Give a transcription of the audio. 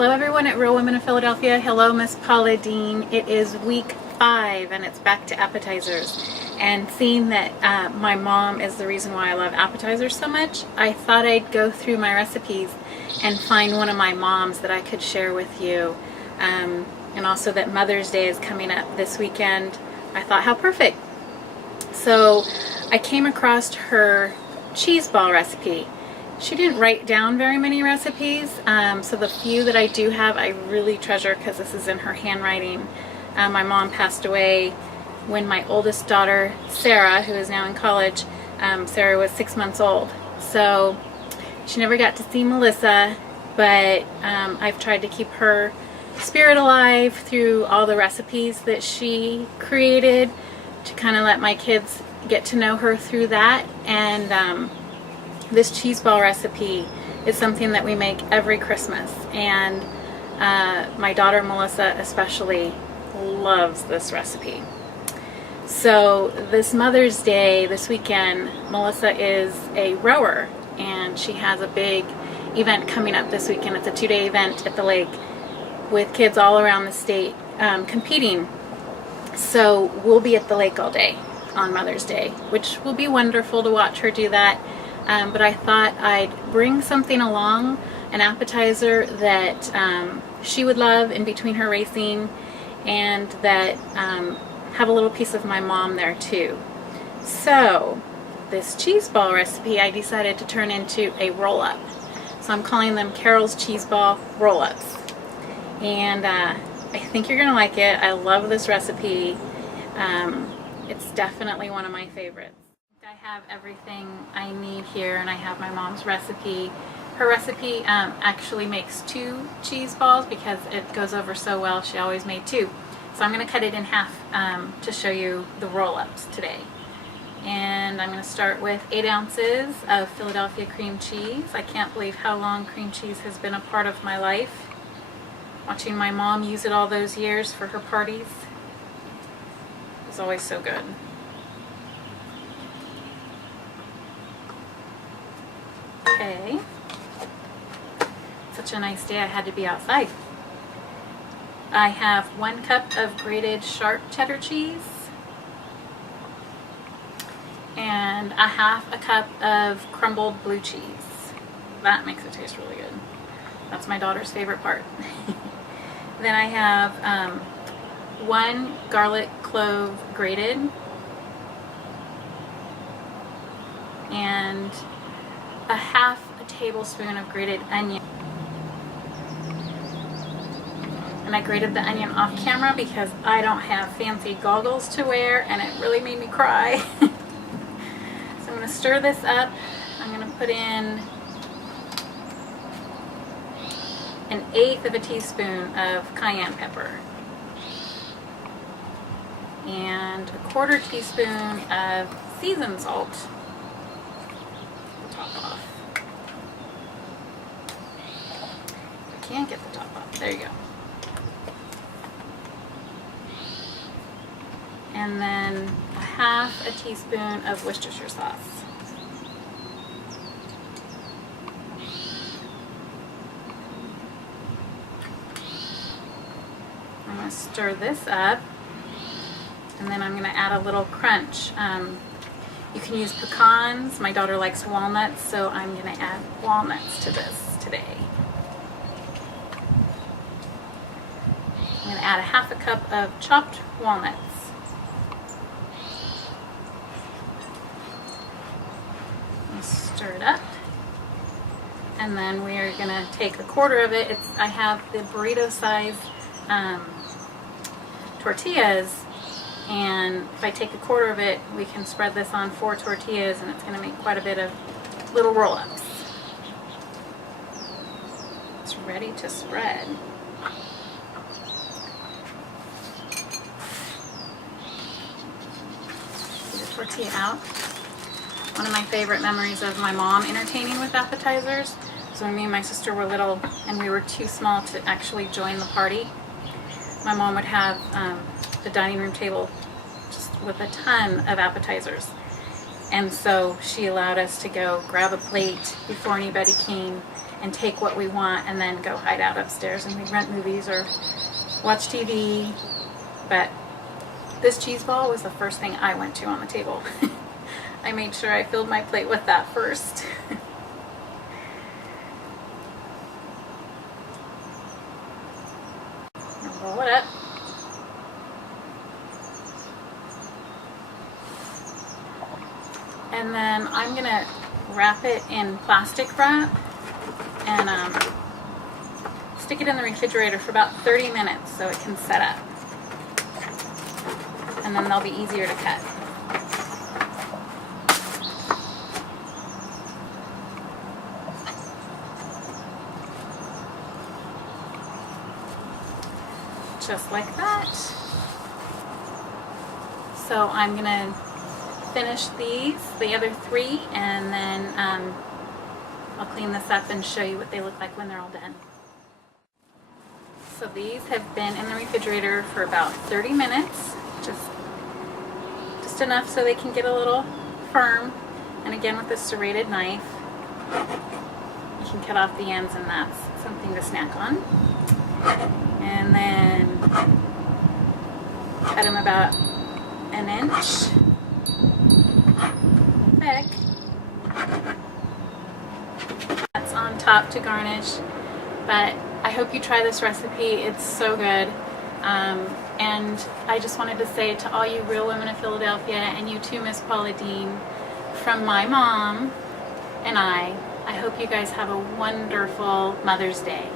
Hello everyone at Real Women of Philadelphia. Hello Miss Paula Dean. It is week 5 and it's back to appetizers. And seeing that my mom is the reason why I love appetizers so much, I thought I'd go through my recipes and find one of my moms that I could share with you. And also that Mother's Day is coming up this weekend. I thought, how perfect. So I came across her cheese ball recipe. She didn't write down very many recipes, so the few that I do have I really treasure because this is in her handwriting. My mom passed away when my oldest daughter, Sarah, who is now in college, Sarah was 6 months old. So she never got to see Melissa, but I've tried to keep her spirit alive through all the recipes that she created to kind of let my kids get to know her through that. And this cheese ball recipe is something that we make every Christmas, and my daughter Melissa especially loves this recipe. So this Mother's Day, this weekend, Melissa is a rower and she has a big event coming up this weekend. It's a 2-day event at the lake with kids all around the state competing. So we'll be at the lake all day on Mother's Day, which will be wonderful to watch her do that. But I thought I'd bring something along, an appetizer that she would love in between her racing, and that have a little piece of my mom there too. So this cheese ball recipe I decided to turn into a roll-up. So I'm calling them Carol's Cheese Ball Roll-Ups. And I think you're gonna like it. I love this recipe. It's definitely one of my favorites. I have everything I need here, and I have my mom's recipe. Her recipe actually makes 2 cheese balls because it goes over so well. She always made 2. So I'm going to cut it in half to show you the roll-ups today. And I'm going to start with 8 ounces of Philadelphia cream cheese. I can't believe how long cream cheese has been a part of my life. Watching my mom use it all those years for her parties. It was always so good. Okay, such a nice day I had to be outside. I have 1 cup of grated sharp cheddar cheese and a half a cup of crumbled blue cheese. That makes it taste really good. That's my daughter's favorite part. Then I have 1 garlic clove grated and a half a tablespoon of grated onion. And I grated the onion off camera because I don't have fancy goggles to wear and it really made me cry. So I'm going to stir this up. I'm going to put in 1/8 of a teaspoon of cayenne pepper and 1/4 teaspoon of seasoned salt. Can't get the top off. There you go. And then a half a teaspoon of Worcestershire sauce. I'm going to stir this up, and then I'm going to add a little crunch. You can use pecans. My daughter likes walnuts, so I'm going to add walnuts to this today. I'm going to add a half a cup of chopped walnuts. And stir it up. And then we are going to take 1/4 of it. I have the burrito size tortillas, and if I take 1/4 of it, we can spread this on 4 tortillas, and it's going to make quite a bit of little roll-ups. It's ready to spread. Tortilla out. One of my favorite memories of my mom entertaining with appetizers was when me and my sister were little and we were too small to actually join the party. My mom would have the dining room table just with a ton of appetizers, and so she allowed us to go grab a plate before anybody came and take what we want and then go hide out upstairs and we'd rent movies or watch TV. But this cheese ball was the first thing I went to on the table. I made sure I filled my plate with that first. Roll it up. And then I'm gonna wrap it in plastic wrap and stick it in the refrigerator for about 30 minutes so it can set up. And then they'll be easier to cut. Just like that. So I'm gonna finish the other 3, and then I'll clean this up and show you what they look like when they're all done. So these have been in the refrigerator for about 30 minutes, just enough so they can get a little firm. And again, with this serrated knife, you can cut off the ends, and that's something to snack on. And then cut them about an inch thick. That's on top to garnish. But I hope you try this recipe. It's so good. And I just wanted to say to all you Real Women of Philadelphia, and you too, Miss Paula Deen, from my mom and I hope you guys have a wonderful Mother's Day.